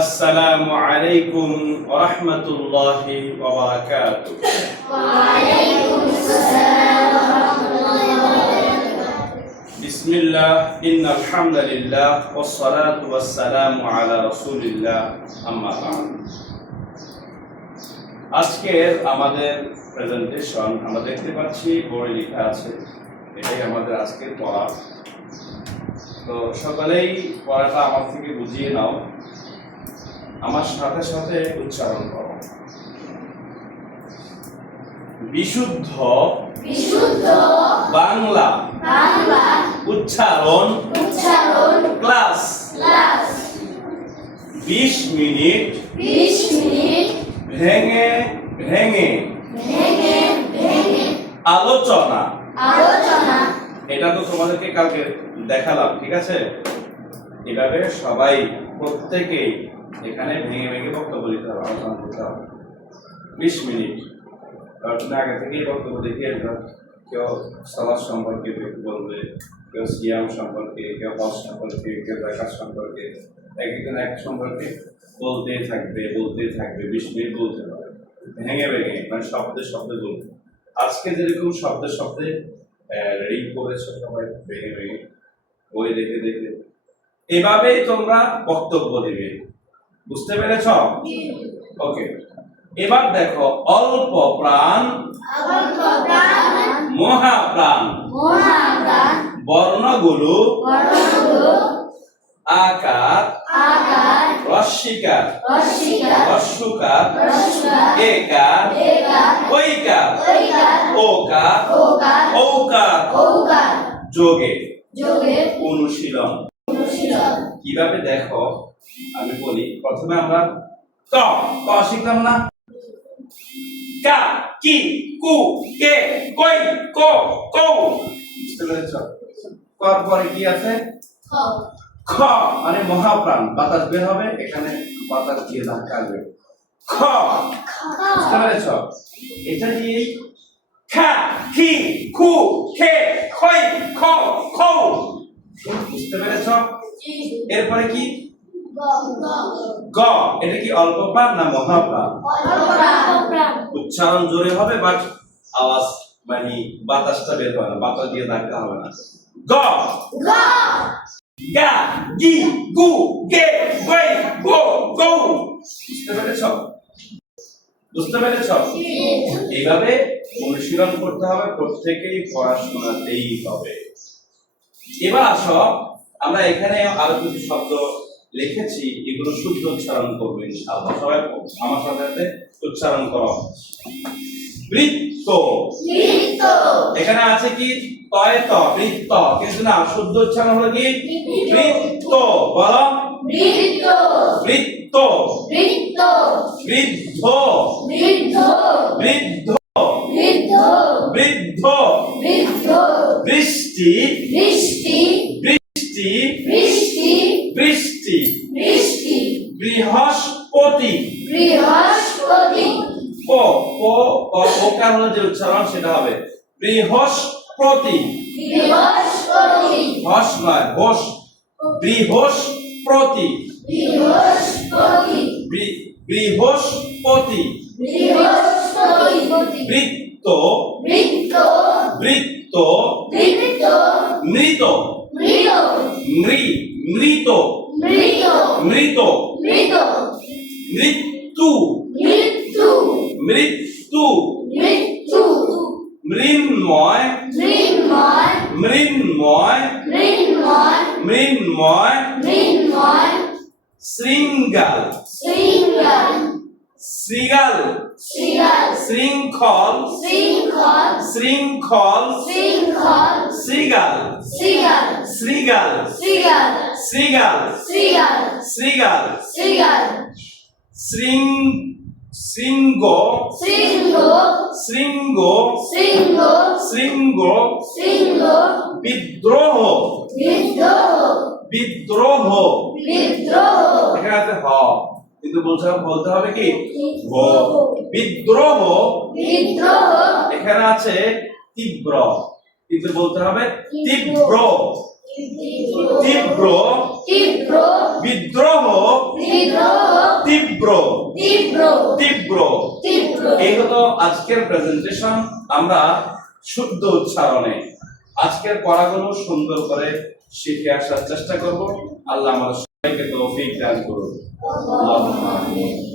আসসালামু আলাইকুম ওয়া রাহমাতুল্লাহি ওয়া বারাকাতুহু। ওয়া আলাইকুম আসসালাম ওয়া রাহমাতুল্লাহি ওয়া বারাকাতুহু। বিসমিল্লাহ ইন্নাল হামদুলিল্লাহ ওয়াস সালাতু ওয়াস সালামু আলা রাসূলিল্লাহ আম্মা বা'দ। আজকের আমাদের প্রেজেন্টেশন আমরা দেখতে পাচ্ছি বোর্ডে লেখা আছে, এটাই আমাদের আজকের পড়া। তো সকলেই পড়াটা আমার থেকে বুঝিয়ে নাও, আমার সাথে সাথে উচ্চারণ করো। বিশুদ্ধ বিশুদ্ধ বাংলা বাংলা উচ্চারণ ক্লাস 20 মিনিট 20 মিনিট ভেঙে ভেঙে আলোচনা। এটা তো তোমাদেরকে কালকে দেখালাম, ঠিক আছে? এভাবে সবাই প্রত্যেকেই এখানে ভেঙে ভেঙে বক্তব্য দিতে হবে, আলোচনা করতে হবে 20 মিনিট। তুমি আগে থেকেই বক্তব্য দেখিয়ে দাও। কেউ সালাদ সম্পর্কে বলবে, কেউ সিয়াম সম্পর্কে, কেউ হজ সম্পর্কে, কেউ যাকাত সম্পর্কে, একজন এক সম্পর্কে বলতেই থাকবে 20 মিনিট বলতে হবে ভেঙে ভেঙে, মানে শব্দে শব্দে বলবে। আজকে যেরকম শব্দে শব্দে রিড করেছো সবাই ভেঙে ভেঙে, বই দেখে দেখে, এভাবেই তোমরা বক্তব্য দিবে। বুঝতে পেরেছ? ওকে, এবার দেখো, অল্প প্রাণ মহাপ্রাণ বর্ণগুলো আকার রস্যিকার রস্যকার একার ঐকার ওকার ঔকার যোগে অনুশীলন। কিভাবে দেখো আমি বলি। প্রথমে আমরা ক শিখলাম না? কা, কি, কু, কে, কই, কো, কৌ। বুঝতে পেরেছ? কর পরে কি আছে? খ, মানে মহাপ্রাণ, বাতাস বের হবে, এখানে বাতাস দিয়ে ধাক্কা আসবে। খ, বুঝতে পেরেছ? এটা দিয়েই খা, কি, কু, খে, খই, খ, খৌ। বুঝতে পেরেছ? এরপরে কি? গ, এটা কি অল্প প্রাণ না মহাপ্রাণ? উচ্চারণ জোরে হবে, বাট আওয়াজ মানে বাতাসটা বের হবে না, বাতাস দিয়ে ধাক্কা হবে না। গ, গা, গি, গু, গে, গই, গো, গৌ। বুঝতে পেরেছ? এইভাবে অনুশীলন করতে হবে, প্রত্যেকেই পড়াশোনাতেই হবে। এবার আসো, আমরা এখানে আরো কিছু শব্দ লিখেছি, এগুলো শুদ্ধ উচ্চারণ করবে ইনশাআল্লাহ। সবাই আমার সাথে উচ্চারণ করো। বৃত্ত, এখানে আছে কি? তয় ত, বৃত্ত, কিন্তু না, শুদ্ধ উচ্চারণ হলো কি? বৃত্ত। বলো, বৃত্ত, বৃদ্ধ, বৃদ্ধ, বৃদ্ধ, বৃষ্টি, বৃষ্টি, বৃষ্টি, বৃহস্পতি। ওকার হলো যে উচ্চারণ, সেটা হবে বৃহস্পতি। হস নয়, হোস। বৃহস্পতি, বৃহস্পতি। বৃত্ত, বৃত্ত, মৃত, মৃত, মৃত, মৃত্যু, মৃত্যু, মৃন্ময়, মৃন্ময়, মৃন্ময়, শৃঙ্গাল, শৃগাল, শৃঙ্খল, শৃঙ্খল, শৃগাল, শৃগাল, শৃগাল, শৃগাল, শৃঙ্গ, শৃঙ্গ, শৃঙ্গ, বিদ্রোহ, বিদ্রোহ। এখানে আছে হ, কিন্তু বলতে হবে কি? হ। বিদ্রোহ, এখানে আছে তীব্র, কিন্তু বলতে হবে তীব্র। তীব্র, বিদ্রোহ, তীব্র তীব্র তীব্র তীব্র এই হলো আজকের প্রেজেন্টেশন। আমরা শুদ্ধ উচ্চারণে আজকের পড়াগুলো সুন্দর করে শিখে আসার চেষ্টা করব। আল্লাহ আমাদের সবাইকে তৌফিক দান করুন। আল্লাহুম্মা আমিন।